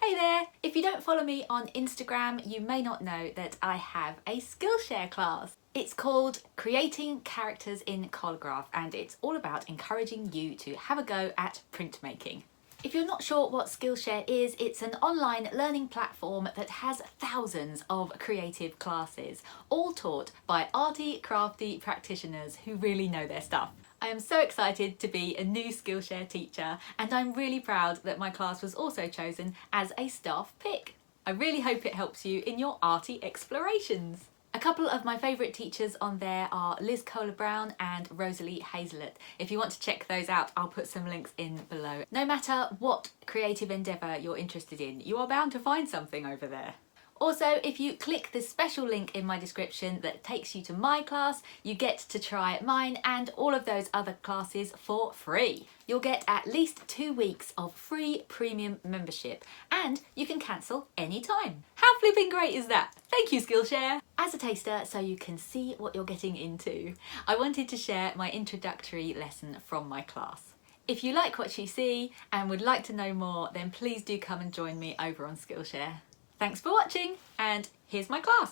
Hey there! If you don't follow me on Instagram, you may not know that I have a Skillshare class. It's called Creating Characters in Collagraph, and it's all about encouraging you to have a go at printmaking. If you're not sure what Skillshare is, it's an online learning platform that has thousands of creative classes, all taught by arty, crafty practitioners who really know their stuff. I am so excited to be a new Skillshare teacher, and I'm really proud that my class was also chosen as a staff pick. I really hope it helps you in your arty explorations. A couple of my favourite teachers on there are Liz Kohler-Brown and Rosalie Hazelet. If you want to check those out, I'll put some links in below. No matter what creative endeavour you're interested in, you are bound to find something over there. Also, if you click the special link in my description that takes you to my class, you get to try mine and all of those other classes for free. You'll get at least 2 weeks of free premium membership, and you can cancel anytime. How flipping great is that? Thank you, Skillshare! As a taster, so you can see what you're getting into, I wanted to share my introductory lesson from my class. If you like what you see and would like to know more, then please do come and join me over on Skillshare. Thanks for watching, and here's my class.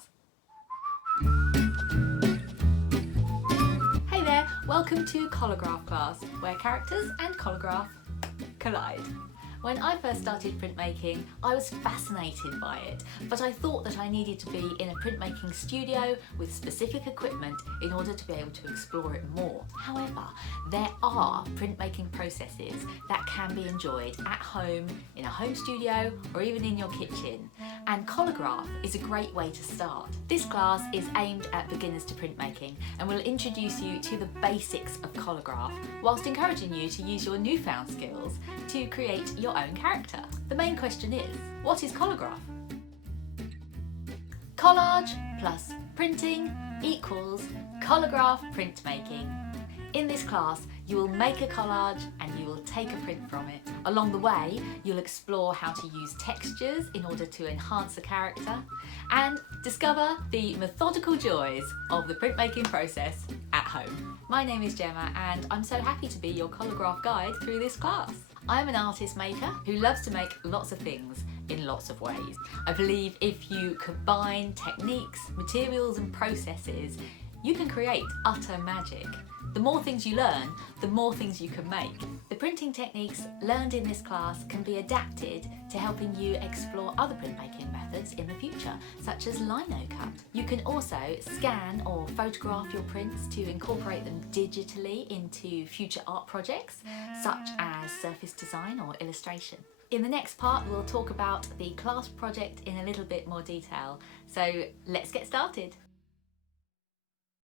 Hey there, welcome to Collagraph class, where characters and collagraph collide. When I first started printmaking, I was fascinated by it, but I thought that I needed to be in a printmaking studio with specific equipment in order to be able to explore it more. However, there are printmaking processes that can be enjoyed at home, in a home studio, or even in your kitchen, and Collagraph is a great way to start. This class is aimed at beginners to printmaking and will introduce you to the basics of Collagraph, whilst encouraging you to use your newfound skills to create your own character. The main question is, what is Collagraph? Collage plus printing equals Collagraph printmaking. In this class, you will make a collage and you will take a print from it. Along the way, you'll explore how to use textures in order to enhance a character and discover the methodical joys of the printmaking process at home. My name is Gemma, and I'm so happy to be your Collagraph guide through this class. I'm an artist maker who loves to make lots of things in lots of ways. I believe if you combine techniques, materials and processes, you can create utter magic. The more things you learn, the more things you can make. The printing techniques learned in this class can be adapted to helping you explore other printmaking methods in the future, such as lino cut. You can also scan or photograph your prints to incorporate them digitally into future art projects, such as surface design or illustration. In the next part, we'll talk about the class project in a little bit more detail. So let's get started.